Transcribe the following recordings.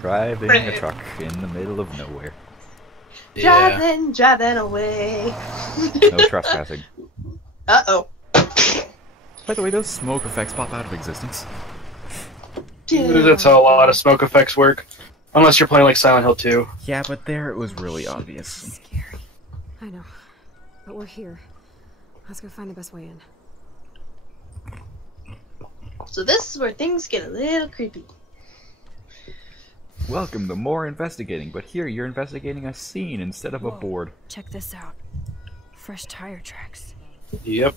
Driving a truck in the middle of nowhere. Yeah. Driving away. No trespassing. Uh-oh. By the way, those smoke effects pop out of existence. That's how a lot of smoke effects work. Unless you're playing like Silent Hill 2. Yeah, but there it was really obvious. Scary. I know. But we're here. Let's go find the best way in. So this is where things get a little creepy. Welcome to more investigating, but here you're investigating a scene instead of a board. Check this out. Fresh tire tracks. Yep.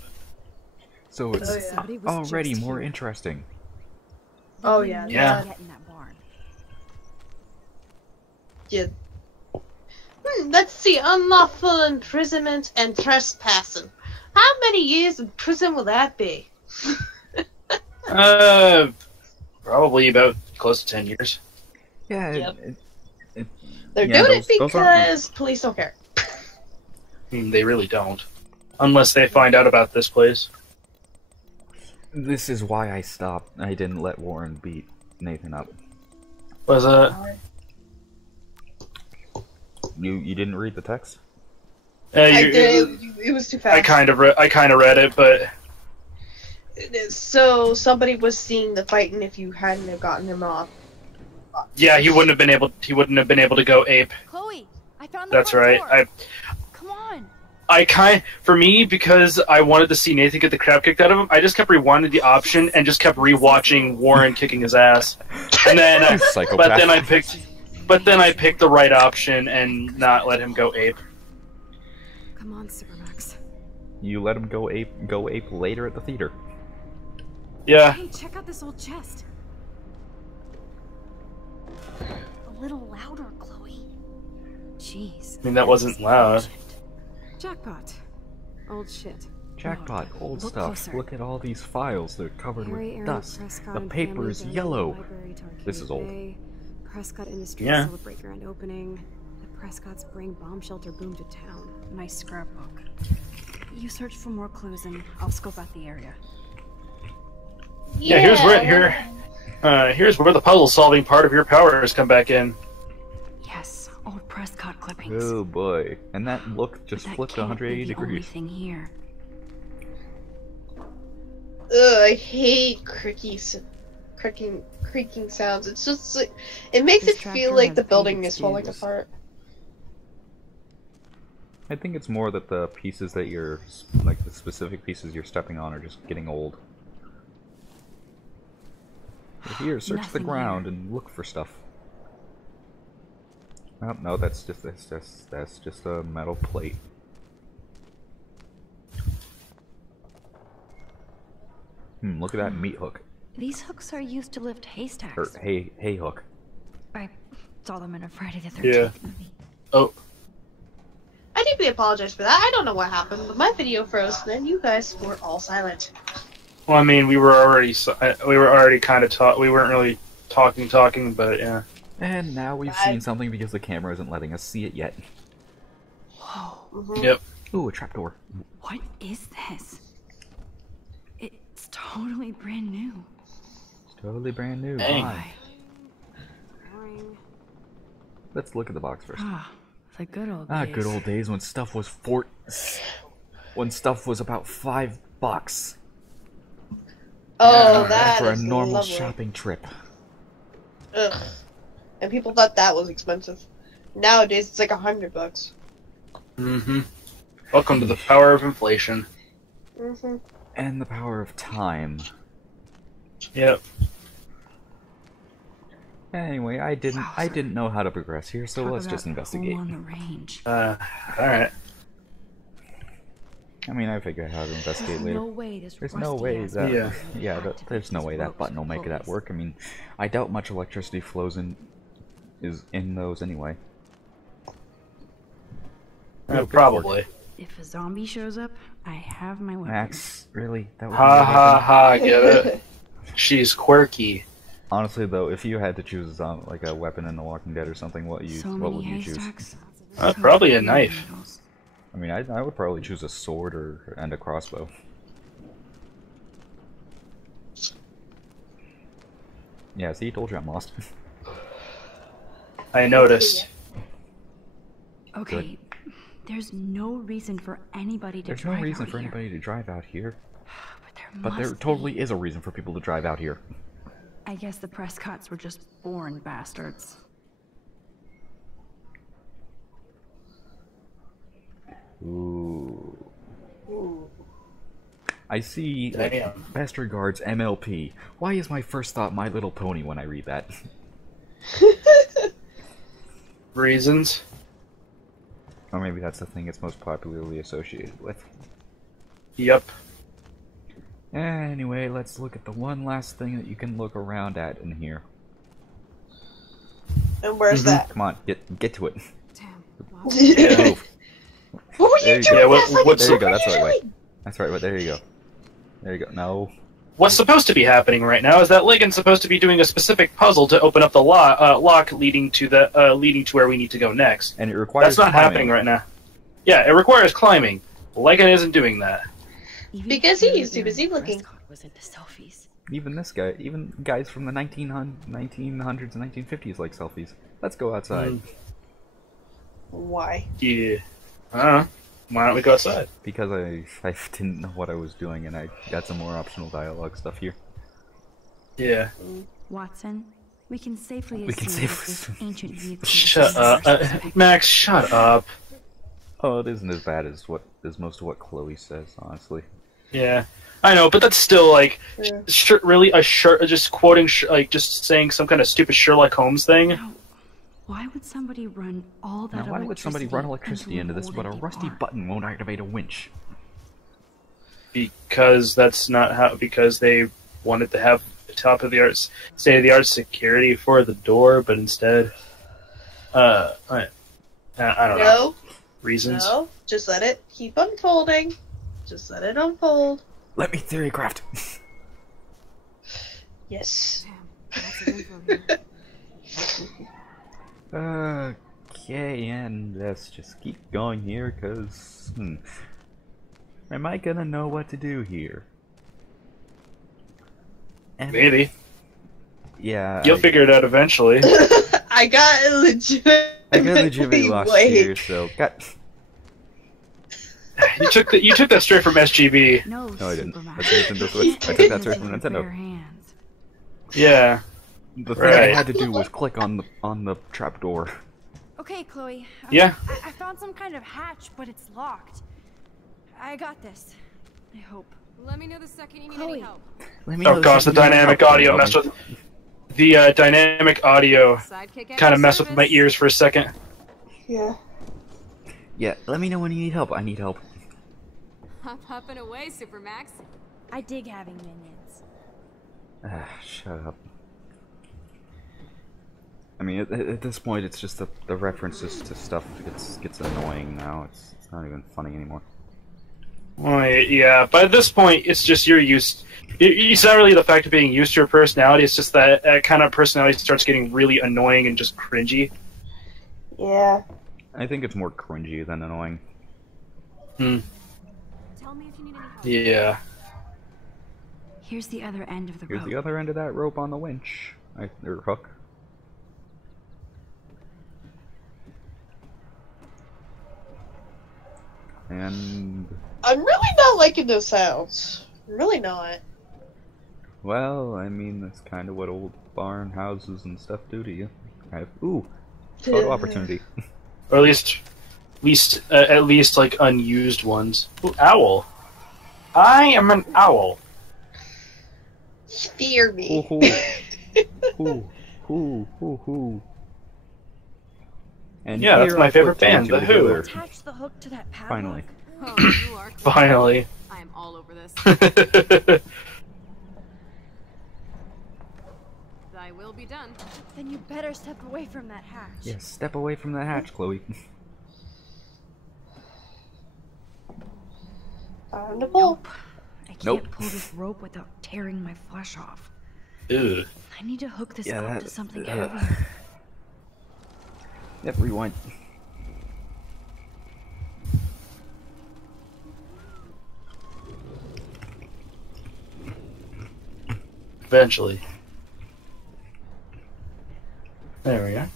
So it's Somebody was already just more here. interesting. Oh yeah. Yeah. Get in that barn. Yeah. Let's see. Unlawful imprisonment and trespassing. How many years in prison will that be? Probably about close to 10 years. Yeah, Yep. it, They're yeah, doing it those aren't- because police don't care. They really don't. Unless they find out about this place. This is why I stopped. I didn't let Warren beat Nathan up. Was it? You didn't read the text? I did. It was too fast. I kind of read it, but So somebody was seeing the fight, and if you hadn't have gotten him off. yeah, he wouldn't have been able to go ape. Chloe, I found the That's front right. door. Come on. For me, because I wanted to see Nathan get the crap kicked out of him, I just kept rewinding the option and just kept rewatching Warren kicking his ass. And then, Psychopath. but then I picked the right option and not let him go ape. Come on, Supermax. You let him go ape later at the theater. Yeah. Hey, check out this old chest. A little louder, Chloe. Jeez. I mean, that wasn't loud. Jackpot. Old shit. Jackpot, old Look stuff. closer. Look at all these files. They're covered Harry with Aaron dust. Prescott The and paper family is donate yellow. library to Arcadia This is old. Bay. Prescott Industries Yeah. celebrate grand opening. The Prescotts bring bomb shelter boom to town. Nice scrapbook. You search for more clues and I'll scope out the area. Yeah, here's where the puzzle solving part of your powers come back in. Yes, old Prescott clippings. Oh boy. And that look just That flipped can't 180 be the only degrees. thing here. Ugh, I hate creaking sounds. It's just like, it makes This it feel tractor like has the building painted is falling skins. apart. I think it's more that the pieces that you're, like the specific pieces you're stepping on are just getting old. Here, search the Nothing ground and look for stuff. Oh, no, that's just a metal plate. Look at that meat hook. These hooks are used to lift Or haystacks. hay hook. I saw them in a Friday the 13th Yeah. movie. Oh, I deeply apologize for that. I don't know what happened, but my video froze, and then you guys were all silent. well, I mean, we were already kind of we weren't really talking, but yeah. And now we've seen something because the camera isn't letting us see it yet. Whoa, Yep. Ooh, a trapdoor. what is this? It's totally brand new. It's totally brand new. Dang. Why? Boring. Let's look at the box first. Ah, the good old Ah, days. good old days when stuff was when stuff was about $5 Oh, that for a is normal lovely. shopping trip. Ugh. And people thought that was expensive. Nowadays, it's like $100. Mm-hmm. Welcome to the power of inflation. Mm-hmm. And the power of time. Yep. Anyway, I didn't know how to progress here, so Talk let's about just investigate. home on the range. Alright. I mean, I figured out how to investigate later. No way this There's no way rusty-ass that Yeah. yeah, had that, to there's be no these way that ropes button will and make that pulleys. work. I mean, I doubt much electricity flows is in those anyway. Probably. If a zombie shows up, I have my weapon. Max, really? That would be Ha your ha weapon? ha, get it? She's quirky. Honestly, though, if you had to choose like a weapon in The Walking Dead or something, what So what many would you choose? haystacks. Probably a knife. Needles. I mean, I would probably choose a sword and a crossbow. Yeah, see, told you I'm lost. I noticed. Okay, there's no reason for anybody to There's drive no reason out for here. anybody to drive out here. But But there totally is a reason for people to drive out here. I guess the Prescotts were just born bastards. Ooh. Ooh. I see Damn. best regards MLP. Why is my first thought My Little Pony when I read that? Reasons? Or maybe that's the thing it's most popularly associated with. Yep. Anyway, let's look at the one last thing that you can look around at in here. And where's Mhm. that? Come on, get to it. Damn. Wow. Move. What were There you you go. doing? Yeah, That's like what's- There you go, that's the right way. superusually. That's right, there you go. There you go. No. What's supposed to be happening right now is that Ligon's supposed to be doing a specific puzzle to open up the lock leading to where we need to go next. And it requires That's not climbing. happening right now. Yeah, it requires climbing. Ligon isn't doing that. Even Because Taylor he's too busy Aaron looking. Prescott was into selfies. Even this guy, even guys from the 1900s and 1950s like selfies. Let's go outside. Why? Yeah. I don't know. Why don't we go outside? Because I didn't know what I was doing and I got some more optional dialogue stuff here. Yeah. Watson, we can safely We can assume that safely this assume. ancient vehicle Shut up. Max, shut up. Oh, it isn't as bad as most of what Chloe says, honestly. Yeah. I know, but that's still like Yeah. really just quoting just saying some kind of stupid Sherlock Holmes thing. Now, why would somebody run all that Now, why would somebody run electricity into an this, old but a empty rusty barn? button won't activate a winch? Because that's not how. Because they wanted to have top of the art, state of the art security for the door, but instead, I don't know No, reasons. no. Just let it keep unfolding. Just let it unfold. Let me theorycraft. Yes. Damn. Lots of info here. Okay, and let's just keep going here, cause am I gonna know what to do here? And- Maybe Yeah. you'll figure it out eventually. I got legitimately I got legitimately lost here, so You took that straight from SGB. No, No, I didn't. Superman. I took that straight from Nintendo. Bare hands. Yeah. The thing Right. I had to do was click on the trapdoor. Okay, Chloe. Yeah. I found some kind of hatch, but it's locked. I got this. I hope. Let me know the second you need Chloe. any help. Let me know Oh if gosh, the you need dynamic help, audio Tommy. messed with the dynamic audio. Sidekick at Kind your of messed with my service. ears for a second. Yeah. Yeah, let me know when you need help. I need help. Hop hopping away, Supermax. I dig having minions. Shut up. I mean, at this point, it's just the references to stuff gets annoying now. It's not even funny anymore. Well, yeah, but at this point, it's just you're used. It's not really the fact of being used to your personality. It's just that kind of personality starts getting really annoying and just cringy. Yeah. I think it's more cringy than annoying. Tell me if you need any help. Yeah. Here's the other end of the Here's rope. the other end of that rope on the winch. Or hook. And, I'm really not liking those sounds. I'm really not. well, I mean, that's kind of what old barn houses and stuff do to you. Ooh, photo opportunity. Or at least like unused ones. Ooh, owl. I am an owl. Fear me. Ooh. And Yeah, that's here my I favorite put band, two The Who. together. Attach the hook to that padlock. Finally. Oh, you are. Finally. I am all over this. I will be done. Then you better step away from that hatch. Yes, step away from the hatch, Chloe. Time to pull. I can't Nope. pull this rope without tearing my flesh off. Ew. I need to hook this Yeah, up that- to something uh, heavier. Yep, rewind. Eventually. There we are.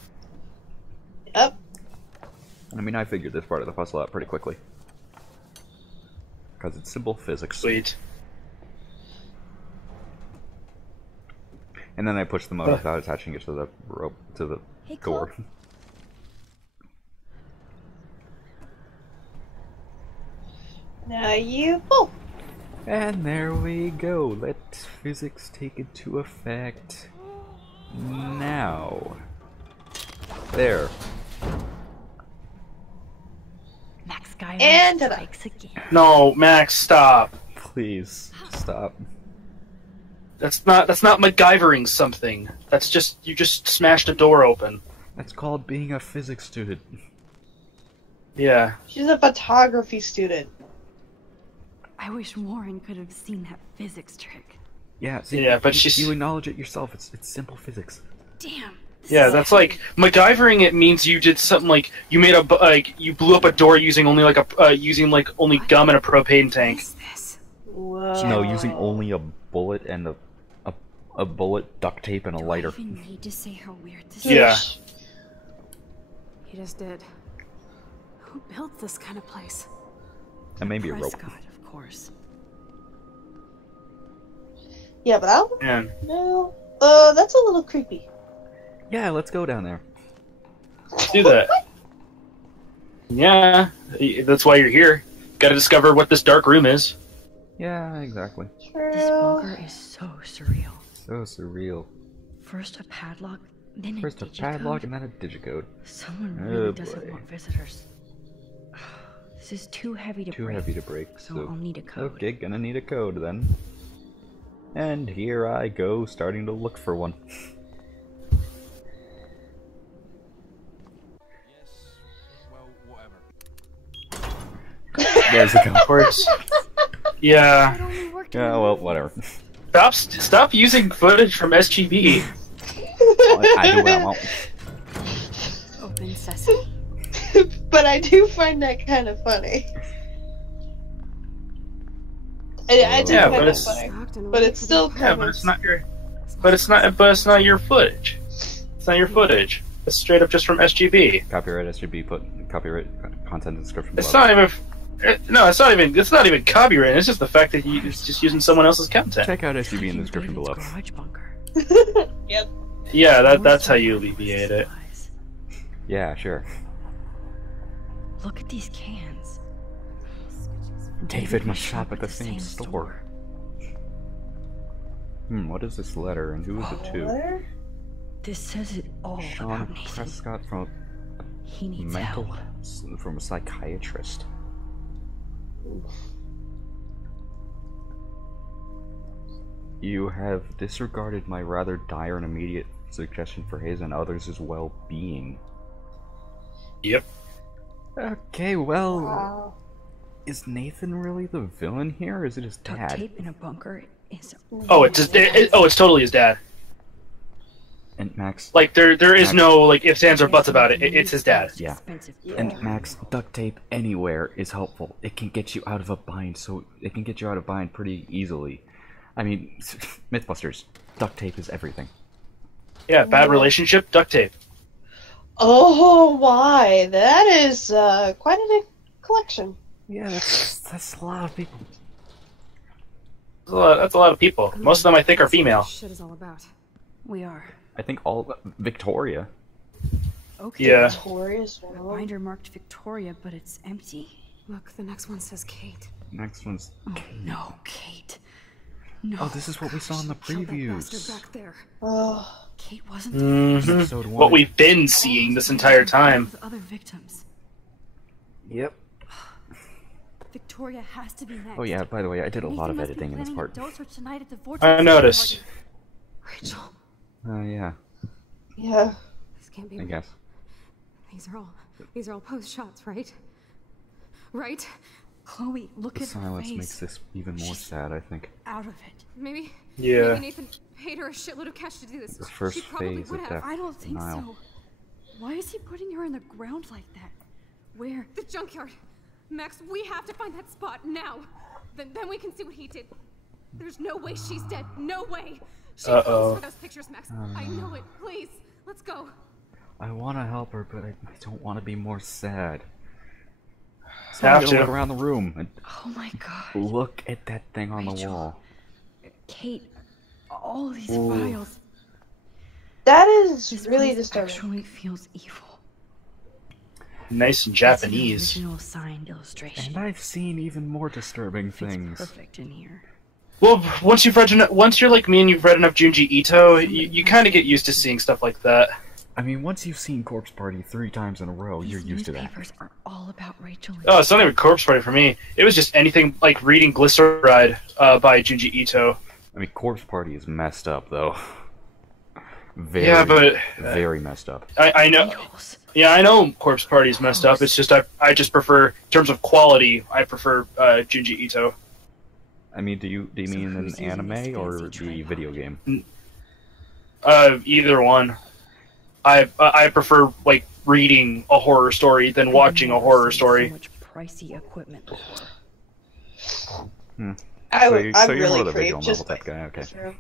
I mean, I figured this part of the puzzle out pretty quickly. Because it's simple physics. Sweet. And then I pushed the motor without attaching it to the rope, to the Hey, door. Chloe. Now you pull. And there we go. Let physics take into effect. Now. There. Max Guy And ta-da. strikes again. No, Max, stop. Please stop. That's not MacGyvering something. That's just you just smashed a door open. That's called being a physics student. Yeah. She's a photography student. I wish Warren could have seen that physics trick. Yeah, see, Yeah, but you, she's- you acknowledge it yourself. It's simple physics. Damn. Yeah, that's like MacGyvering. It means you did something like you made you blew up a door using only only gum and a propane tank. What is this? Whoa. No, using only a bullet and a bullet, duct tape, and a lighter. Do I even need to say how weird this Yeah. is? He just did. Who built this kind of place? And maybe a rope. Prescott, of course. Yeah, but I don't Man. know. That's a little creepy. Yeah, let's go down there. Do that. Yeah, that's why you're here. Got to discover what this dark room is. Yeah, exactly. This True. bunker is so surreal. So surreal. First a padlock, then First a digicode. padlock and then a digicode. Someone Oh, really doesn't boy. want visitors. This is too heavy to Too break. heavy to break, So so... I'll need a code. Okay, gonna need a code then. And here I go, starting to look for one. There's the code. Of course. Yeah. It only worked Yeah, one well, way. whatever. Stop using footage from SGB. I do what I want. Open sesame. But I do find that kind of funny. I do Yeah, find but that it's- funny. Stocked and But ready it's for still the- Yeah, but it's not your. But it's not your footage. It's not your footage. It's straight up just from SGB. Copyright SGB, put copyright content description It's below. not even. No, it's not even. It's not even copyright. It's just the fact that he's just using someone else's content. Check out SGB in the Tucking description below. David's garage bunker. Yep. Yeah, that's how you alleviate it. Supplies. Yeah, sure. Look at these cans. David must shop at the same store. What is this letter and who is it to? Letter? This says it all Sean about Nathan. Prescott from He needs mental help. from a psychiatrist. You have disregarded my rather dire and immediate suggestion for his and others' well-being. Yep. Okay, well, Wow. is Nathan really the villain here, or is it his Duct dad? tape in a bunker is Oh, it's totally his dad. And Max, Like there is no like ifs, ands, or buts about it. It's his dad. Yeah. expensive. and Max, duct tape anywhere is helpful. It can get you out of a bind, so it can get you out of bind pretty easily. I mean, Mythbusters, duct tape is everything. Yeah, bad relationship, duct tape. Oh, why? That is quite a collection. Yeah, that's a lot of people. That's a lot of people. Most of them I think are female. What shit is all about. We are. I think all Victoria. Okay. Yeah. Victoria's The one. binder marked Victoria, but it's empty. Look, the next one says Kate. Next one's. Oh no, Kate. No. Oh, this is what we saw in the Killed that bastard previews. back there. Oh, Kate wasn't Mhm. Episode 1. What we've been seeing this entire time. with other victims. Yep. Victoria has to be next. Oh yeah. By the way, I did a lot of Nathan must be editing in this planning part. a dose for tonight at the Vortex I noticed. party. Rachel, Oh yeah. yeah. this can't be I right. guess. These are all post shots, right? Right? Chloe, look The at her silence face. makes this even more sad. I think. Out of it. Maybe Yeah. Nathan paid her a shitload of cash to do this. The first She probably phase would of have. death. I don't think Denial. so. Why is he putting her in the ground like that? Where? The junkyard. Max, we have to find that spot now. Then we can see what he did. There's no way she's dead. No way. She Uh-oh. posed for those pictures, Max. I know it. Please, let's go. I want to help her, but I don't want to be more sad. So Have I'm gonna to. look around the room and Oh my god. look at that thing on the Rachel. wall. Kate, all these Ooh. files. That is This really place disturbing. actually feels evil. Nice and That's an Japanese. original signed illustration. And I've seen even more disturbing Fits things. perfect in here. Well, once you're like me and you've read enough Junji Ito, you kind of get used to seeing stuff like that. I mean, once you've seen Corpse Party 3 times in a row, These you're used to that. newspapers are all about Rachel. Oh, it's not even Corpse Party for me. It was just anything like reading Glyceride by Junji Ito. I mean, Corpse Party is messed up, though. Very, Yeah, but very messed up. I know. Yeah, I know Corpse Party is messed up. It's just I just prefer, in terms of quality, I prefer Junji Ito. I mean, do you So mean an who's using anime this or fancy the tripod? video game? Either one. I prefer like reading a horror story than watching a horror story. So much pricey equipment before. I So would. you- I'm so you're really more the creeped visual just novel type guy, okay. True.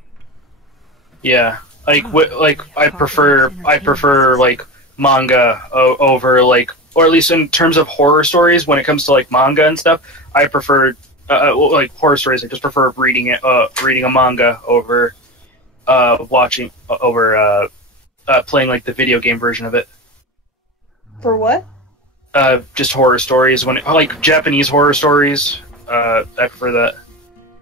Yeah, like I prefer like manga over like, or at least in terms of horror stories. When it comes to like manga and stuff, I prefer like horror stories. I just prefer reading a manga over watching over playing like the video game version of it. For what? Just horror stories, when like Japanese horror stories. I prefer that.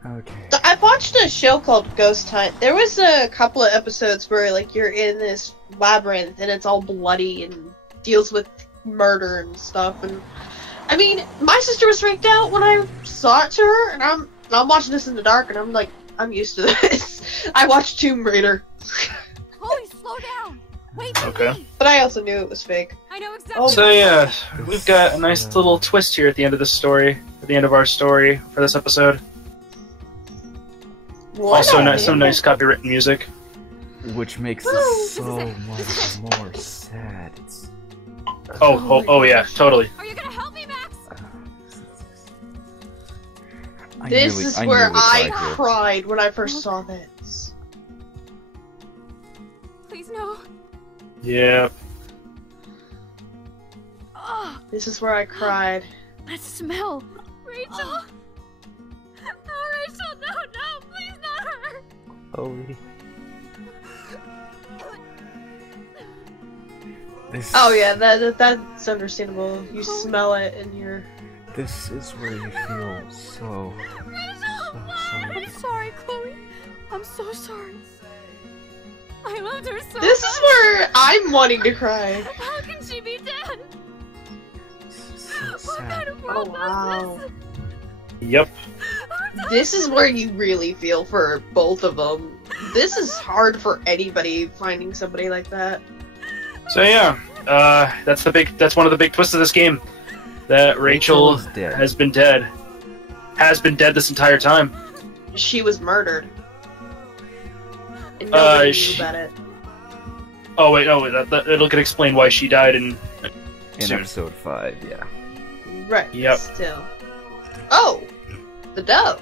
Okay. So I watched a show called Ghost Hunt. There was a couple of episodes where like you're in this labyrinth and it's all bloody and deals with murder and stuff. And I mean, my sister was freaked out when I saw it to her, and I'm watching this in the dark, and I'm like, I'm used to this. I watched Tomb Raider, Chloe, slow down. Wait for Okay. me. but I also knew it was fake. I know exactly. Oh. So yeah, we've got a nice little twist here at the end of the story, at the end of our story for this episode. What? Also, some nice copywritten music. Which makes Woo! it so much more sad. It's, Oh yeah, totally. Are you gonna help me, Max? This is where I cried here. cried when I first saw this. Please no. Yeah. Oh, This is where I cried. that smell. Rachel. No, Rachel, no, please not her. Chloe. This, Oh yeah, that's understandable. You smell it and you're. This is where you feel so sorry. I'm sorry, Chloe. I'm so sorry. I loved her so This much. is where I'm wanting to cry. How can she be dead? So What kind sad. of world Oh, wow. is this? Yep. This is where you really feel for both of them. This is hard for anybody finding somebody like that. So yeah, that's one of the big twists of this game. That Rachel is dead. has been dead. Has been dead this entire time. She was murdered. And nobody she- knew about it. Oh wait, no, it'll get explained why she died in In soon. episode 5, yeah. Right. Yep. Still. Oh! The dove.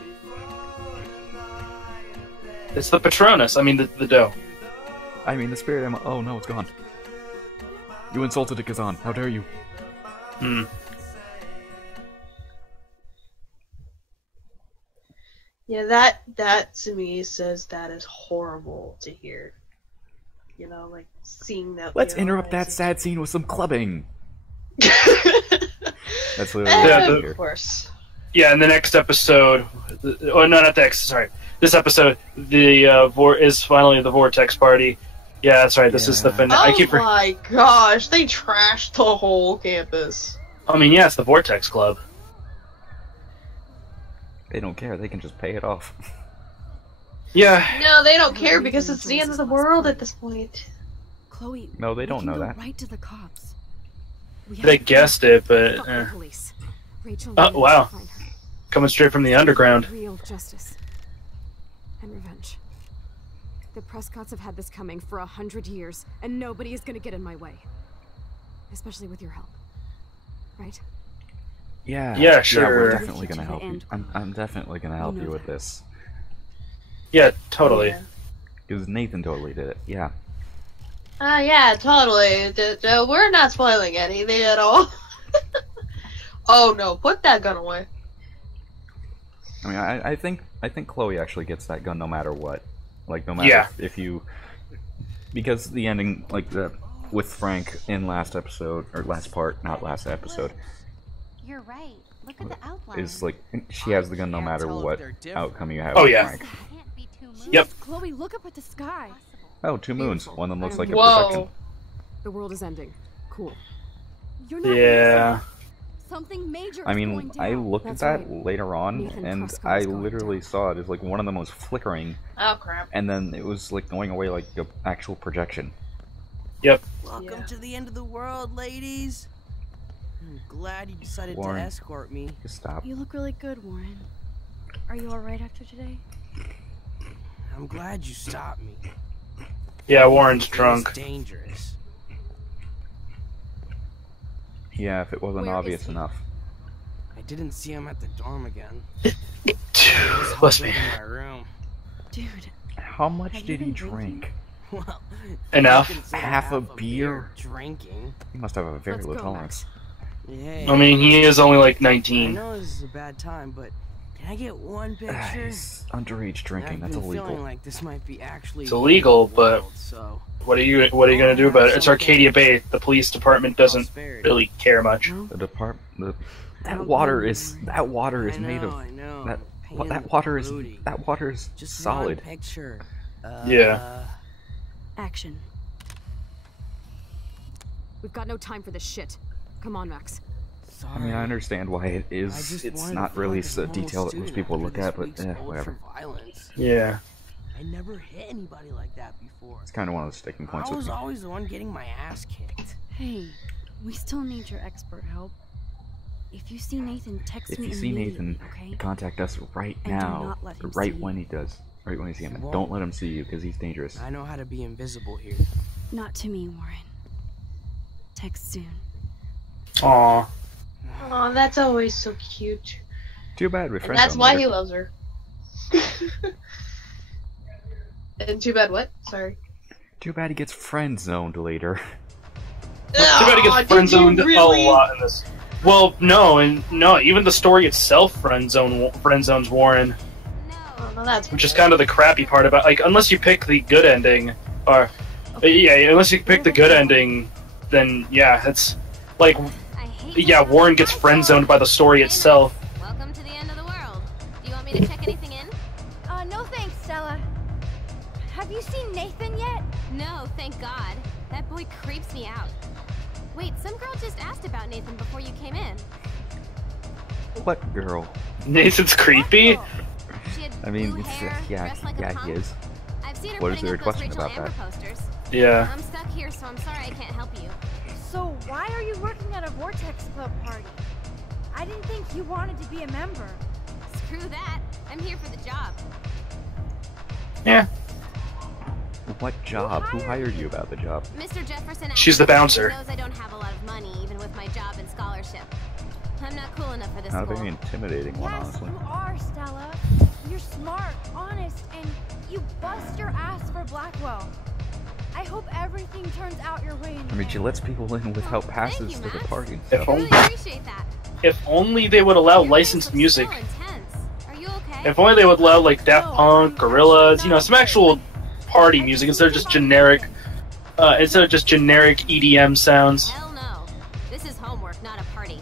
It's the Patronus. I mean the dough. I mean, the spirit ammo. Oh no, it's gone. You insulted a Kazan. How dare you? Hmm. Yeah, that to me says that is horrible to hear. You know, like seeing that. Let's interrupt that sad scene with some clubbing. That's literally Yeah, what I Of hear. course. Yeah, in the next episode. Oh no, not the next. Sorry, this episode. The is finally the Vortex Party. Yeah, that's right. This is the Yeah. finale. Oh my gosh, they trashed the whole campus. I mean, yeah, it's the Vortex Club. They don't care. They can just pay it off. Yeah. No, they don't care because it's the end of the world at this point. Chloe. No, they we don't can know go that. Right to the cops. We have They to guessed it, but Fuck the police. Rachel Oh, needs to wow. find her. coming straight from the underground. Real justice and revenge. The Prescotts have had this coming for 100 years, and nobody is gonna get in my way. Especially with your help. Right? Yeah. Yeah, Yeah, sure. we're With definitely you to gonna the help you. end. I'm definitely gonna help know you with that. this. Yeah, totally. Yeah. Because Nathan totally did it. Yeah. Yeah, totally. We're not spoiling anything at all. Oh no, put that gun away. I mean, I think Chloe actually gets that gun no matter what. Like, no matter if you... Because the ending, like, with Frank in last episode, or last part, not last episode... You're right. Look at the outline. Is, like, she has the gun no matter what outcome you have Oh, with yeah. Frank. Can't be two moons. Yep. Chloe, look up at the sky. Oh, 2 moons. One of them looks like a Whoa. projection. The world is ending. Cool. You're not Yeah. something major. I is mean, going I down. looked That's at that right. later on, Nathan and Prescott I is going literally down. saw it as, like, one of them was flickering, Oh crap. and then it was, like, going away like an actual projection. Yep. Welcome Yeah. to the end of the world, ladies. I'm glad you decided Warren. to escort me. Just stop. You look really good, Warren. Are you alright after today? I'm glad you stopped me. Yeah, Warren's It was drunk. dangerous. Yeah, if it wasn't Where is obvious he? enough. I didn't see him at the dorm again. Bless me. In my room. Dude, How much Have you did he been drinking? drink? Well, Enough. you consider Half a beer? drinking. He must have a very Let's low go, tolerance. Hey, I mean, he is only like I 19. know this is a bad time, but can I get one Ah, picture? He's underage drinking. I've That's been illegal. feeling like this might be actually It's illegal, the but- world, so What are you gonna do about it? It's Arcadia Bay. The police department doesn't prosperity. really care much. The department. That Don't water blame is me, that water is I made of know, I know. that. Pain What, in that the water is booty. Just solid. one picture. Yeah. action. We've got no time for this shit. Come on, Max. Sorry. I mean, I understand why it I is. just It's wanted to not feel really like a a normal detail that most student people after look this at, but week's whatever. ultra-violence. Yeah. I never hit anybody like that before. It's kind of one of the sticking points I with was me. always the one getting my ass kicked. Hey, we still need your expert help. If you see Nathan, text If me you see immediately, Nathan, okay? contact us right And do now. not let him Right see when you. he does. Right when you see him. And Won't. don't let him see you because he's dangerous. I know how to be invisible here. Not to me, Warren. Text soon. Aw. Oh, that's always so cute. Too bad we And friends. that's on why later. he loves her. And too bad what? Sorry. Too bad he gets friend zoned later. Too bad he gets friend zoned a lot in this. Well, no, even the story itself friend zones Warren, Oh, no, that's which is kind of the crappy part about, like, unless you pick the good ending, or yeah, unless you pick the good ending, then yeah, it's like, I hate yeah, when Warren gets friend zoned by the story itself. Welcome to the end of the world. Do you want me to check anything in? No thanks, Stella. Have you seen Nathan yet? No, thank God. That boy creeps me out. Wait, some girl just asked about Nathan before you came in. What girl? Nathan's creepy. She had I mean, blue it's, hair, yeah, dressed like a yeah, punk. he is. I've seen her What is putting there up a those question Rachel about Amber that? posters. Yeah. I'm stuck here, so I'm sorry I can't help you. So why are you working at a Vortex Club party? I didn't think you wanted to be a member. Screw that. I'm here for the job. Yeah. What job? Who hired you about the job? Mr. Jefferson. She's the bouncer. He knows I don't have a lot of money, even with my job and scholarship. I'm not cool enough for this Not a school. very intimidating one, Yes, honestly. you are, Stella. You're smart, honest, and you bust your ass for Blackwell. I hope everything turns out your way. in I the mean, she end. lets people in without Thank passes you, to the Max. party and If stuff. I only- really appreciate that. If only they would allow Your licensed face looks music. so intense. Are you okay? If only they would allow, like, Daft Punk, Gorillaz, some actual party music instead of just generic EDM sounds. Hell no. This is homework, not a party.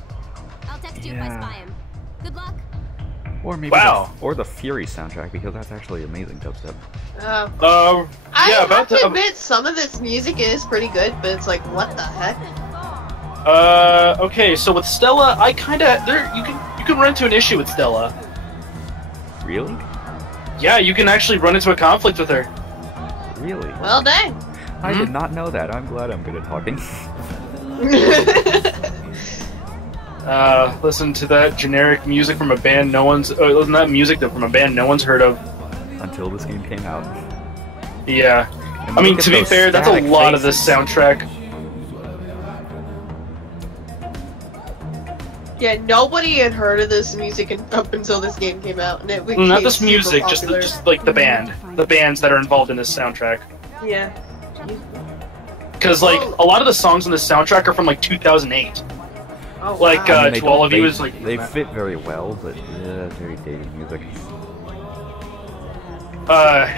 I'll text you if I Yeah. spy him. Good luck. Or maybe Wow. or the Fury soundtrack, because that's actually amazing dubstep. I Yeah, have about to the. admit, some of this music is pretty good, but it's like, what the heck? Okay, so with Stella, I kinda you can run into an issue with Stella. Really? Yeah, you can actually run into a conflict with her. Really? Well, dang. I did not know that. I'm glad I'm good at talking. Listen to that generic music from a band no one's listen to that music from a band no one's heard of. Until this game came out. Yeah. And I mean, look at to be those fair, that's a static lot of faces. this soundtrack. Yeah, nobody had heard of this music up until this game came out, and it became Not this super music, popular. just like the bands that are involved in this soundtrack. Yeah. because like a lot of the songs on the soundtrack are from like 2008. Oh, Like wow. I mean, to all of you is like they fit very well, but very dated music.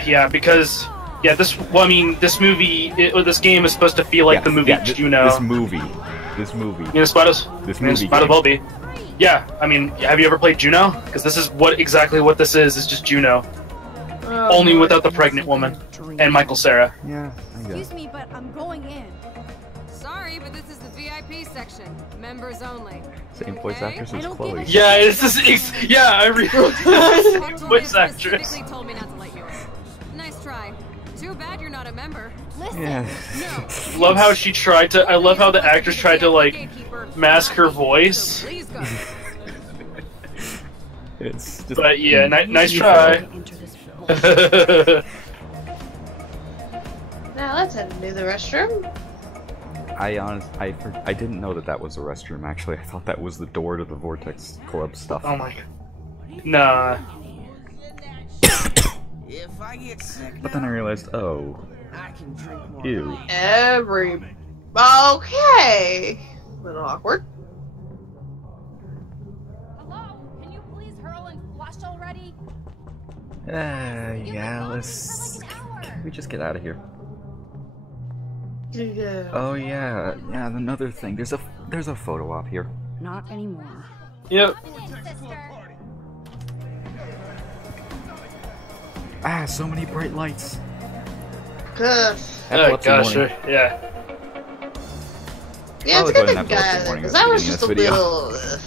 yeah, because yeah, this well, I mean, this movie, this game is supposed to feel like the movie Juno. This movie. This movie might as well be. Yeah, I mean, have you ever played Juno? Because this is exactly what this is. It's just Juno, only without the pregnant woman and Michael Cera. Yeah, I guess. Excuse me, but I'm going in. Sorry, but this is the VIP section. Members only. Same voice Okay? actress I as don't Chloe. give a Yeah, I realized voice actress. Specifically told me not to let you in. Nice try. Too bad you're not a member. Listen, Yeah. No. Love how she tried to. I love how the actress tried to like mask her voice. Please go. It's just. But yeah, nice try. Now let's head into the restroom. I didn't know that was the restroom. Actually, I thought that was the door to the Vortex Club stuff. Oh my god. Nah. If I get sick But then I realized, oh, I can drink more. ew. Okay. A little awkward. hello? Can you please hurl and flush already? Yeah, let's. Can we just get out of here? Yeah. Oh yeah, another thing. There's a photo op here. Not anymore. Yep. Ah, so many bright lights. Ugh. Oh Epilepsy gosh. warning. Yeah. Yeah, it's Probably a good go ahead and thing have guy epilepsy warning because at that the was beginning just of a this video. little.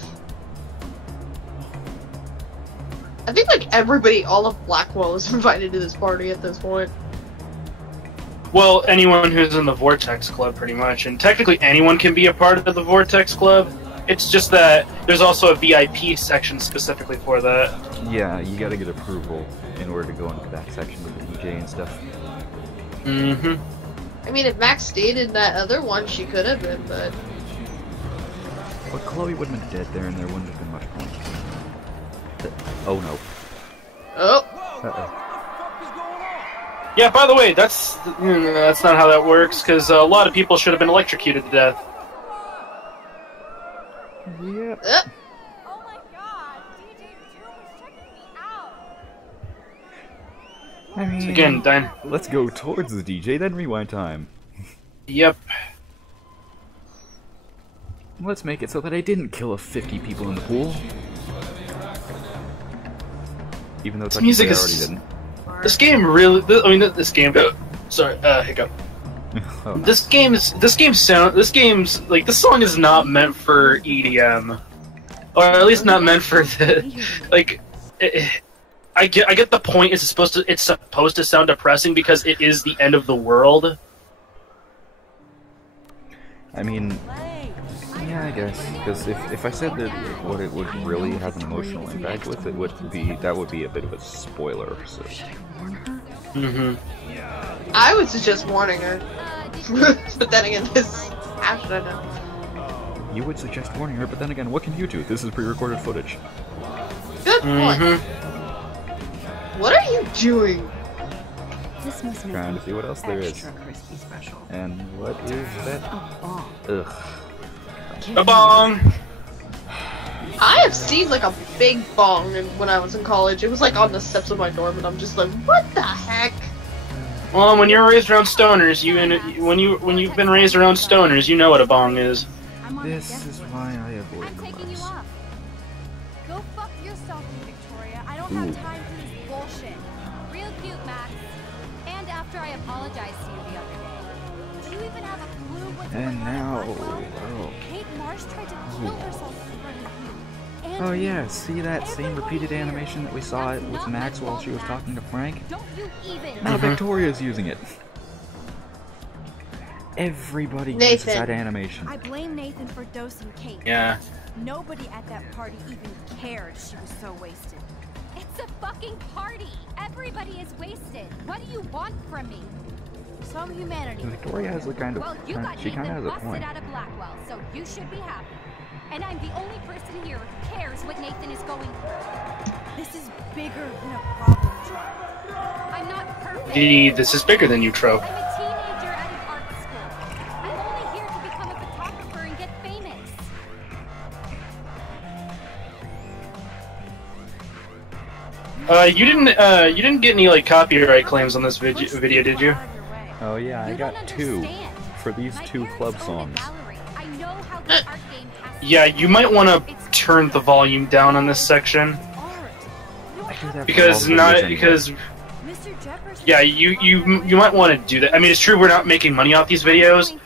I think like everybody, all of Blackwell is invited to this party at this point. Well, anyone who's in the Vortex Club, pretty much, and technically anyone can be a part of the Vortex Club. It's just that there's also a VIP section specifically for that. Yeah, you gotta get approval in order to go into that section with the DJ and stuff. Mm-hmm. I mean, if Max stayed in that other one, she could have been, but But Chloe wouldn't have been dead there, and there wouldn't have been much point. Oh no. oh, Uh-oh. Yeah. By the way, that's not how that works because a lot of people should have been electrocuted to death. Yep. Oh my god, DJ Drew was checking me out. I mean, Again, Dan. let's go towards the DJ, then rewind time. Yep. Let's make it so that I didn't kill 50 people in the pool. Even though technically music I is- already didn't. This game really. This game. Sorry, hiccup. Oh, no. This game's like this song is not meant for EDM, or at least not meant for the like. I get the point. It's supposed to sound depressing because it is the end of the world. I mean, yeah, I guess because if I said that what it would really have an emotional impact with it would be a bit of a spoiler. So Mm-hmm. I would suggest warning her. But then again, this. How should I know? you would suggest warning her, but then again, what can you do? This is pre-recorded footage. Good point. Mm-hmm. What are you doing? This must make Trying to see what else there is. extra crispy special. And what is that? Oh, Ugh. A bong. I have seen like a big bong when I was in college. It was like on the steps of my dorm, and I'm just like, what the heck? Well, when you're raised around stoners, when you've been raised around stoners, you know what a bong is. I'm on the This guest is list. why I avoid I'm taking you clubs. off. Go fuck yourself, Victoria. I don't Ooh. have time for this bullshit. Real cute, Max. And after I apologized to you the other day. Do you even have a clue what's And going on now, at Blackwell? oh. Kate Marsh tried to kill herself in front of you. And Oh me. yeah, see that same Everybody repeated here. animation that we saw That's with not Max my while fault, she was Max. talking to Frank? Don't you even. Now Mhm. Victoria's using it. Everybody uses Nathan. that animation. I blame Nathan for dosing Kate. Yeah. Nobody at that party even cared she was so wasted. It's a fucking party. Everybody is wasted. What do you want from me? Some humanity. Victoria has the kind of Well, you got she kind Nathan of has a busted point. out of Blackwell, so you should be happy. And I'm the only person here who cares what Nathan is going through. This is bigger than a problem child. I'm not perfect. This is bigger than you trope. I'm a teenager at an art school. You didn't get any like copyright claims on this video, did you? Oh yeah, I got 2 for these 2 club songs. Yeah, you might want to turn the volume down on this section because yeah, you might want to do that. I mean, it's true we're not making money off these videos,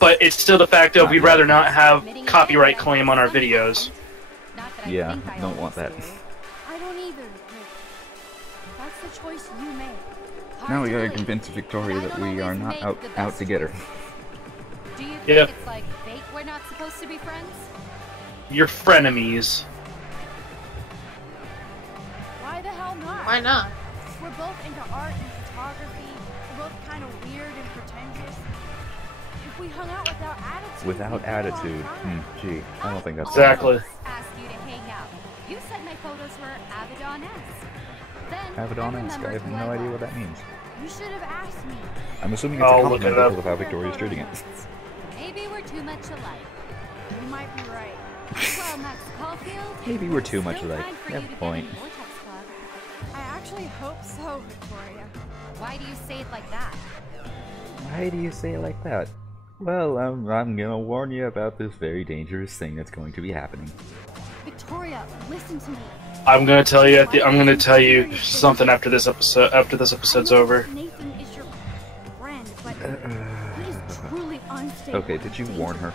but it's still the fact of we'd rather not have copyright claim on our videos. Yeah, don't want that. I don't either. That's the choice you made. Now we gotta convince Victoria that we are not out to get her. Do you think Yeah. it's like fate we're not supposed to be friends? You're frenemies. Why the hell not? Why not? We're both into art and photography. We're both kind of weird and pretentious. If we hung out without attitude... Without we'd get along attitude. fine. Gee, I don't think that's Exactly. Ask you to hang out. You said my photos were Abaddon-esque. Then Abaddon-esque. I have no idea what that means. You should have asked me. I'm assuming it's a I'll look compliment it up. because of how Victoria's treating it. Maybe we're too much alike. You might be right. Well, Max Caulfield, Maybe we're too much still alike. time for You you have to a get point. in Vortex Club. I actually hope so, Victoria. Why do you say it like that? Why do you say it like that? Well, I'm gonna warn you about this very dangerous thing that's going to be happening. Victoria, listen to me. I'm gonna tell you I'm gonna tell you something after this episode. After this episode's I know over. Nathan is your friend, but he is truly unstable. Okay, did you warn her?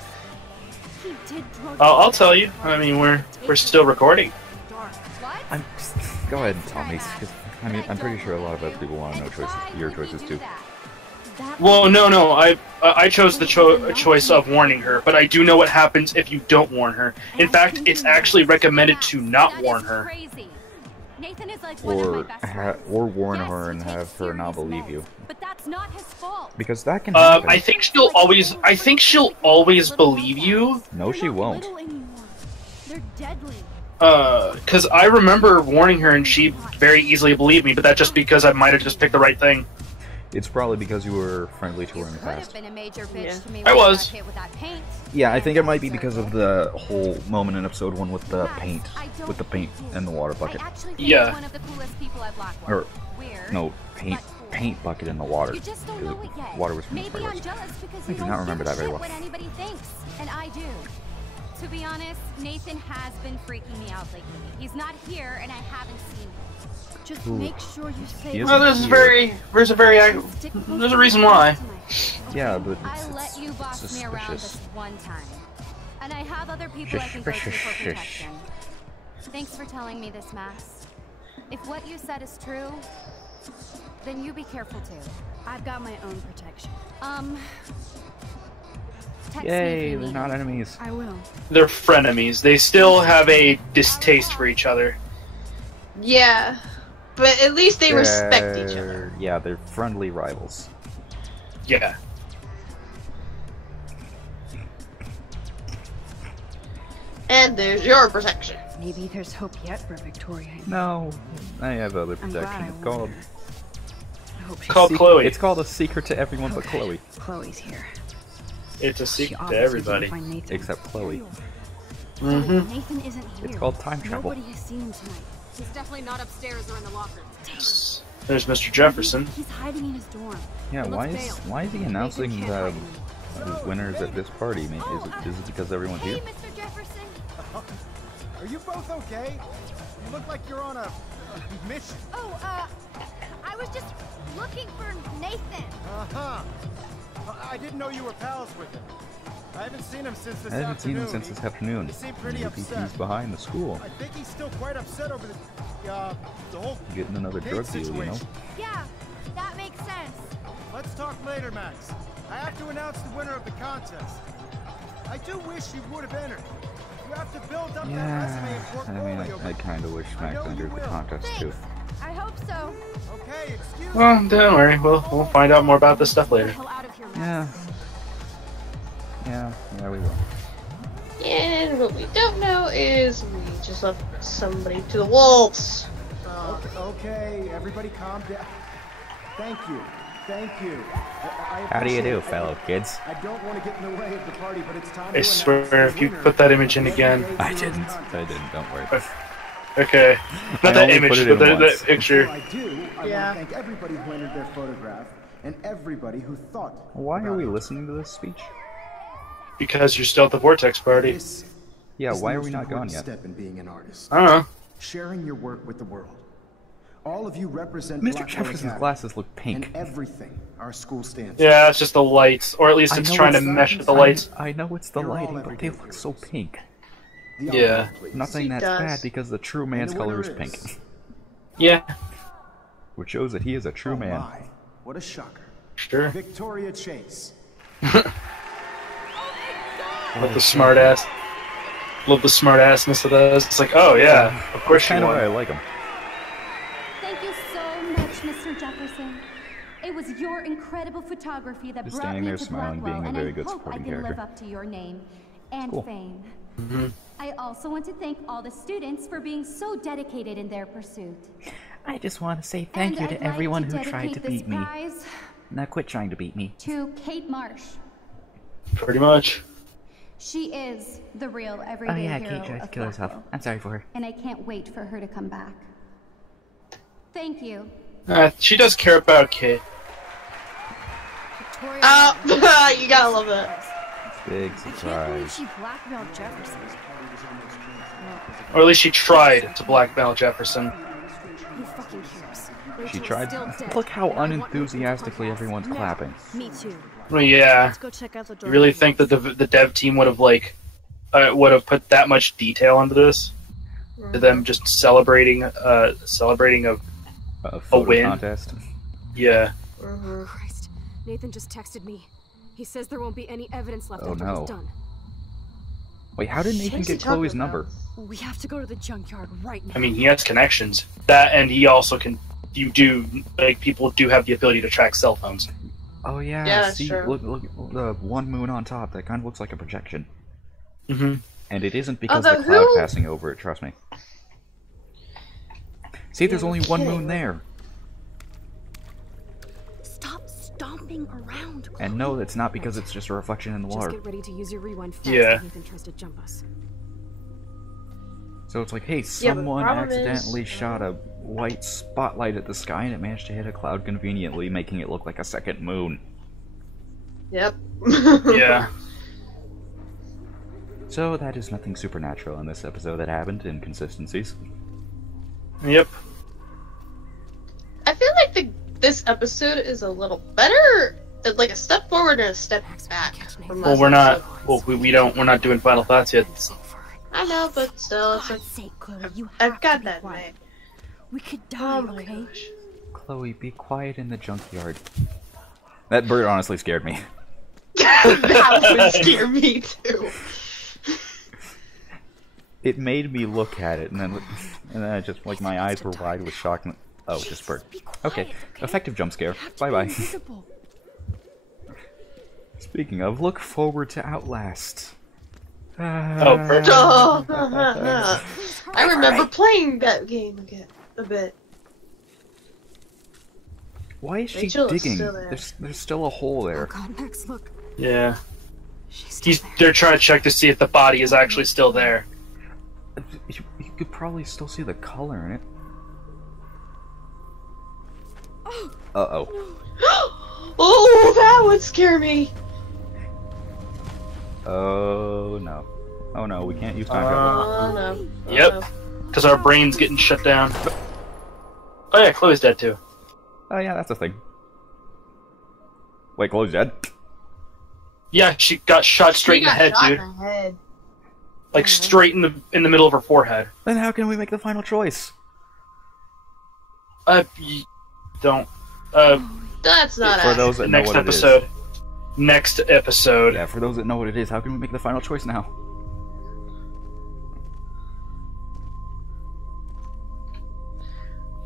He did drug I'll tell you. I mean, we're still recording. dark. What? Go ahead and tell me. 'Cause, I mean, I'm pretty sure a lot of other people want to know your choices too. That Well, no. I chose the choice of warning her, but I do know what happens if you don't warn her. In fact, it's actually recommended to not That warn is her. crazy. Nathan is like one of my best friends. Or warn Yes, her he and takes have her not serious believe you, meds, But that's not his fault. because that can happen. I think she'll always believe you. No, she they're not won't. little anymore. They're deadly. Because I remember warning her and she very easily believed me, but that's just because I might have just picked the right thing. It's probably because you were friendly to You her in the could have past. been a major bitch Yeah. to me I when was. got hit with that paint. Yeah, I think it might be because of the whole moment in episode 1 with the paint, and the water bucket. I actually think Yeah. you're one of the coolest people at Blackwell. Or Weird. no, paint bucket in the water. You just don't Because know it yet. water was from the Maybe I'm fireworks. jealous because I you do don't not remember give a that very shit well. what anybody thinks, and I do. To be honest, Nathan has been freaking me out lately. He's not here, and I haven't seen him. Just Ooh. make sure you say He is Well, there's a reason why. Yeah, but I let you boss me around suspicious. this one time, and I have other people I can go to for Suspicious. protection. Thanks for telling me this, Max. If what you said is true, then you be careful too. I've got my own protection. Text me if Yay, you they're need not me. enemies. I will. They're frenemies. They still have a distaste for each other. Yeah, but at least they respect each other. Yeah, they're friendly rivals. Yeah. And there's your protection. Maybe there's hope yet for Victoria. No, I have other I'm glad protection. I It's called I hope she's Called Chloe. It's called a secret to everyone but Okay. Chloe, Chloe's here. It's a She secret to obviously everybody. didn't find Nathan. except Chloe. Mm-hmm. Nathan isn't here. It's called time travel. Nobody has seen him tonight. He's definitely not upstairs or in the locker. There's Mr. Jefferson. He's hiding in his dorm. Yeah, It why looks is failed. why is he announcing can't the hide winners at this party? I mean, is it because everyone's Hey, here? Mr. Jefferson. Are you both okay? You look like you're on a mission. Oh, I was just looking for Nathan. Uh-huh. I didn't know you were pals with him. I haven't seen him since this I haven't seen afternoon. him since this afternoon. He seemed pretty Maybe upset. he's behind the school, I think he's still quite upset over the whole getting another Pig drug deal, you know? situation. Yeah, that makes sense. Let's talk later, Max. I have to announce the winner of the contest. I do wish you would have entered. You have to build up that resume and Yeah, I portfolio. mean, I kind of wish Max know you entered the will. contest too. I hope so. Okay, excuse me. Well, don't worry. We'll find out more about this stuff Get the later. hell out of here, Yeah. Max. Yeah, we will. And what we don't know is we just left somebody to the wolves. Okay, everybody calm down. Thank you. Thank you. How do you do, fellow kids? I don't want to get in the way of the party, but it's time I swear, if you put that image in again. I didn't. Don't worry. I Okay. Not that image, but that picture. Before I do, I Yeah. want to thank everybody who entered their photograph and everybody who thought. Why are about we it. listening to this speech? Because you're still at the Vortex party. This Yeah, is why the are we most not gone important yet? step in being an artist. I don't know. Sharing your work with the world. All of you represent Mr. Blackwell Jefferson's Academy glasses look and pink. everything our school stands for. Yeah, it's just the lights, or at least I it's know trying to it's- mesh with the lights. I know it's the You're all lighting, but they everyday look so heroes. pink. The Yeah. envelope, please. I'm not saying He that's does. bad because the true man's And the color winner is pink, is- Yeah, which shows that he is a true Oh man. my, what a shocker. sure. Victoria Chase. Love the smart ass. Love the smart assness of those. It's like, oh yeah, of course you Kind of why I won. like him. Thank you so much, Mr. Jefferson. It was your incredible photography that Just brought standing me there to smiling, Blackwell, being a and very I good hope I supporting can live character. up to your name and Cool. fame. I also want to thank all the students for being so dedicated in their pursuit. I just want to say And thank you I'd to like everyone who dedicate tried to this beat me. prize Now quit trying to beat me. to Kate Marsh. Pretty much. She is the real Oh everyday yeah, hero Kate tried to of kill herself. Blackwell, I'm sorry for her. and I can't wait for her to come back. Thank you. She does care about Kate. Victoria. Oh, you gotta love it. Big I can't believe surprise. she blackmailed Jefferson. Or at least she tried to blackmail Jefferson. Who fucking cares? She Rachel is tried. still dead, Look how and I want her to unenthusiastically come back. everyone's Now. clapping. Me too. Well, yeah. Let's go check out the door. You really think that the dev team would have would have put that much detail into this? To them just celebrating a A photo win. contest. yeah. Mhm. Christ. Nathan just texted me. He says there won't be any evidence left Oh, after no. he's done. Wait, how did Nathan What's he get Chloe's talking number? about? We have to go to the junkyard right now. I mean, he has connections. That, and he also can. People do have the ability to track cell phones. Oh yeah, Yeah, that's see, true. look, the one moon on top. That kind of looks like a projection, Mm-hmm. and it isn't because Although of the cloud who- passing over it. Trust me. See, there's Yeah, only no one kidding. moon there, Stop stomping around. and no, it's not because it's just a reflection in the Just water. get ready to use your rewind fast Yeah. if Nathan tries to jump us. So it's like, hey, Yeah, but someone problem accidentally is- shot a white spotlight at the sky, and it managed to hit a cloud conveniently, making it look like a second moon. Yep. Yeah. So that is nothing supernatural in this episode that happened. Inconsistencies. Yep. I feel like this episode is a little better, like a step forward and a step back. From Well, last we're not. episode. Well, we're not doing final thoughts yet. I know, but still, it's like God's sake, Chloe, you I've have got to be that quiet. night. We could die, Oh my okay? gosh. Chloe, be quiet in the junkyard. That bird honestly scared me. That would scare me too. It made me look at it, and then I just, like, my eyes were wide with shock. And, oh, just bird. Be quiet, Okay, effective jump scare. You have to Bye be bye. invisible. Speaking of, look forward to Outlast. Oh, perfect. Oh, I remember playing that game again a bit. Why is she Rachel is digging? still there. There's still a hole Oh there. god, Max, look. Yeah. She's still there. They're trying to check to see if the body is actually still there. You could probably still see the color in it. Uh-oh. Oh, that would scare me. Oh, no. Oh, no, we can't use time travel. Oh no. Oh, Yep. no. Because our brain's getting shut down. Oh yeah, Chloe's dead too. Oh, yeah, that's a thing. Wait, Chloe's dead? Yeah, she got shot straight She in the got head, shot dude. in the head. Like straight in the middle of her forehead. Then how can we make the final choice? Don't. That's not For accurate. those that know Next what it is. episode. Next episode. Yeah, for those that know what it is, how can we make the final choice now?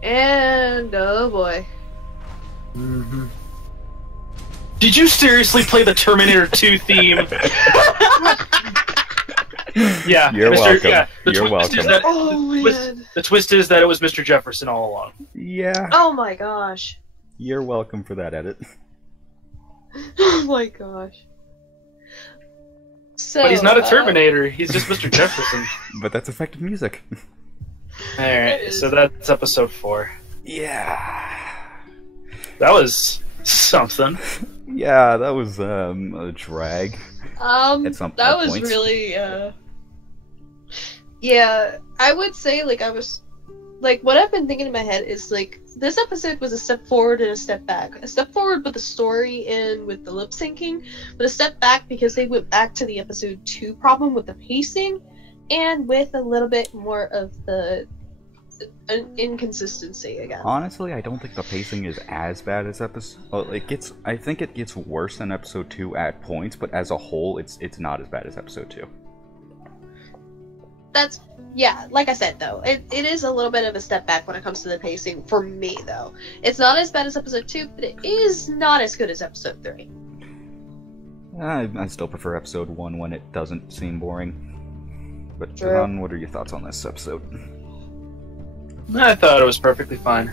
And oh boy. Did you seriously play the Terminator 2 theme? Yeah, You're Mr. welcome. Yeah, You're twist is welcome. that- Oh twist- man. the twist is that it was Mr. Jefferson all along. Yeah. Oh my gosh. You're welcome for that edit. Oh my gosh. So, But he's not a Terminator. He's just Mr. Jefferson. But that's effective music. Alright, so that's episode 4. Yeah. That was something. Yeah, that was a drag. That was points. really, yeah, I would say, like, I was, like, what I've been thinking in my head is, like, this episode was a step forward and a step back. A step forward with the story and with the lip syncing, but a step back because they went back to the episode 2 problem with the pacing, and with a little bit more of the inconsistency again. Honestly, I don't think the pacing is as bad as episode. Well, I think it gets worse than episode 2 at points, but as a whole, it's not as bad as episode 2. That's, yeah, like I said, though, it is a little bit of a step back when it comes to the pacing, for me, though. It's not as bad as episode 2, but it is not as good as episode 3. I still prefer episode 1 when it doesn't seem boring. But True. John, what are your thoughts on this episode? I thought it was perfectly fine.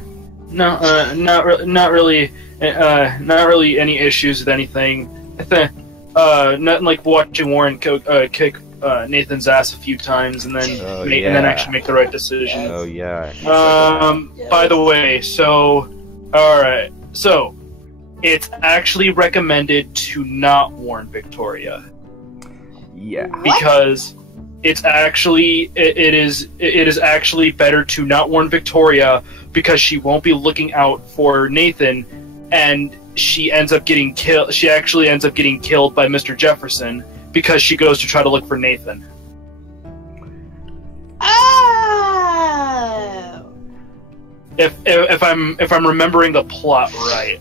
No, not really any issues with anything. Nothing like watching Warren kick Nathan's ass a few times and then and then actually make the right decision. Oh yeah. By the way, so alright, so it's actually recommended to not warn Victoria. Yeah. Because it's actually it is actually better to not warn Victoria because she won't be looking out for Nathan, and she ends up getting killed. She actually ends up getting killed by Mr. Jefferson because she goes to try to look for Nathan. Oh! If I'm remembering the plot right.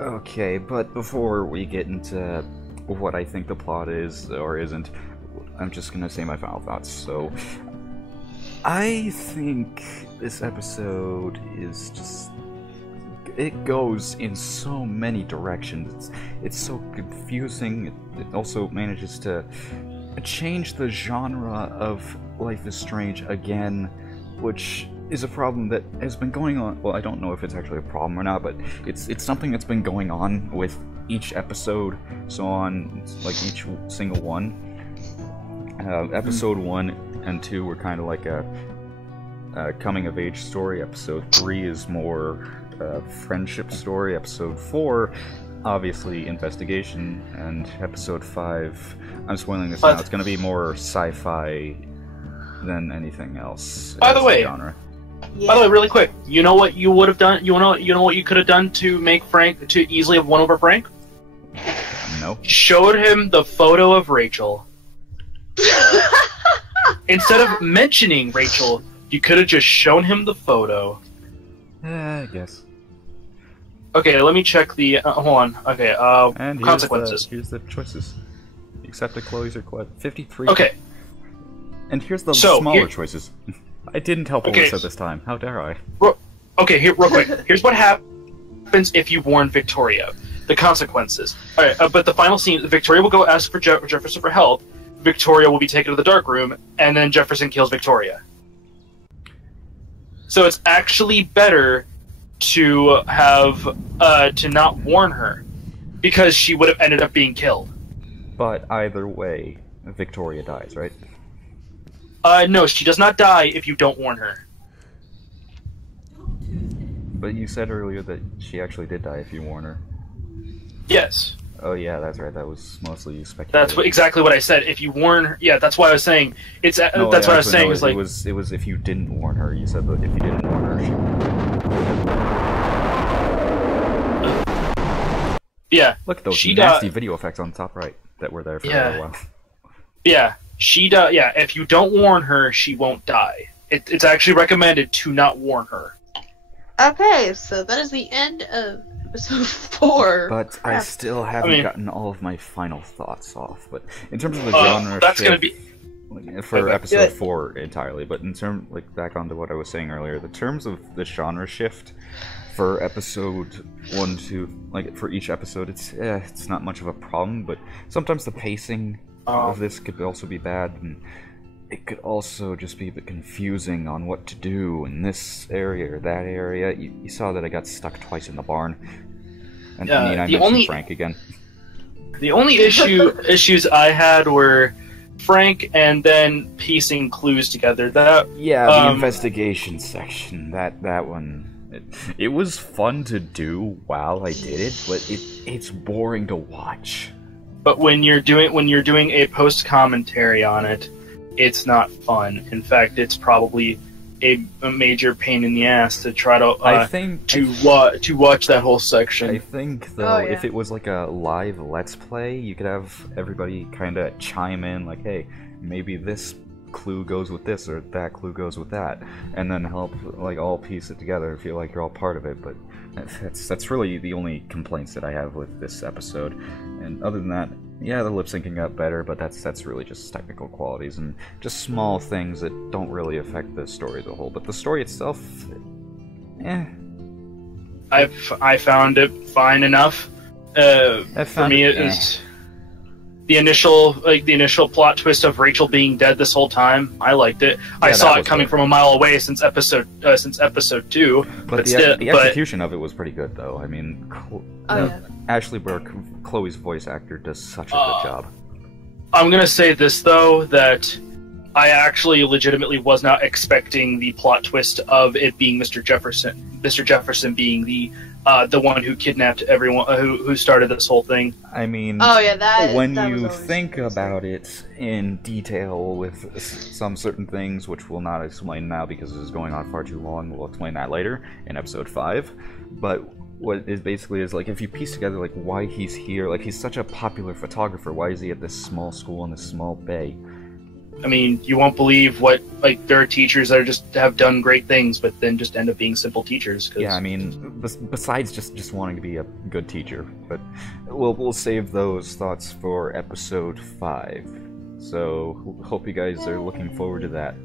Okay, but before we get into what I think the plot is or isn't, I'm just gonna say my final thoughts. So, I think this episode is just... it goes in so many directions. It's so confusing. It also manages to change the genre of Life is Strange again, which is a problem that has been going on. Well, I don't know if it's actually a problem or not, but it's something that's been going on with each episode, so on, like each single one. Episode 1 and 2 were kind of like a coming-of-age story. Episode 3 is more friendship story. Episode 4, obviously, investigation. And Episode 5, I'm spoiling this now, it's going to be more sci-fi than anything else. By the way, genre. Yeah. By the way, really quick, you know what you would have done? You know what you could have done to make Frank to easily have won over Frank? No. Showed him the photo of Rachel. Instead of mentioning Rachel, you could have just shown him the photo. I guess. Okay, let me check the. Hold on. Okay. And consequences. Here's the choices. Accepted Chloe's request. 53. Okay. And here's the So, smaller here- choices. I didn't help Okay. Alyssa this time. How dare I? Okay, here, real quick. Here's what happens if you warn Victoria. The consequences. Alright, but the final scene, Victoria will go ask for Jefferson for help. Victoria will be taken to the dark room, and then Jefferson kills Victoria. So it's actually better to have to not warn her, because she would have ended up being killed. But either way, Victoria dies, right? No, she does not die if you don't warn her. But you said earlier that she actually did die if you warn her. Yes. Oh yeah, that's right. That was mostly you speculating. That's exactly what I said. If you warn her, yeah, that's why I was saying it's. No, that's what I was actually, saying. no, Is like it was if you didn't warn her. You said that if you didn't warn her, yeah. Look at those she nasty video effects on the top right that were there for a while. Yeah, she does. Yeah, if you don't warn her, she won't die. It's actually recommended to not warn her. Okay, so that is the end of episode 4. But I still haven't gotten all of my final thoughts off. But in terms of the genre, that's gonna be for episode 4 entirely. But in terms, like back onto what I was saying earlier, the terms of the genre shift for episode 1 to like for each episode, it's not much of a problem. But sometimes the pacing of this could also be bad, and it could also just be a bit confusing on what to do in this area or that area. You saw that I got stuck twice in the barn. And I mentioned Frank again. The only issues I had were Frank and then piecing clues together. That the investigation section. That one. It was fun to do while I did it, but it's boring to watch. But when you're doing a post commentary on it, it's not fun. In fact, it's probably a major pain in the ass to try to to watch that whole section. I think though, if it was like a live Let's Play, you could have everybody kind of chime in, like, hey, maybe this clue goes with this or that clue goes with that, and then help like all piece it together, feel like you're all part of it. But that's really the only complaints that I have with this episode. And other than that, yeah, the lip syncing got better, but that's really just technical qualities and just small things that don't really affect the story as a whole. But the story itself, I found it fine enough. For me, it is the initial plot twist of Rachel being dead this whole time. I liked it. I saw it coming from a mile away since episode 2. But the execution of it was pretty good, though. I mean, Ashley Burke, Chloe's voice actor, does such a good job. I'm gonna say this though, that I actually legitimately was not expecting the plot twist of it being Mr. Jefferson. Mr. Jefferson being the one who kidnapped everyone, who started this whole thing. I mean, when you think about it in detail with some certain things, which we'll not explain now because this is going on far too long, we'll explain that later in episode 5. But what it basically is, like, if you piece together, like, why he's here, like, he's such a popular photographer, why is he at this small school in this small bay? I mean, you won't believe what, like, there are teachers that have done great things, but then just end up being simple teachers. Yeah, I mean, besides just wanting to be a good teacher. But we'll save those thoughts for episode 5. So, hope you guys are looking forward to that.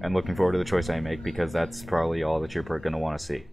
And looking forward to the choice I make, because that's probably all that you're going to want to see.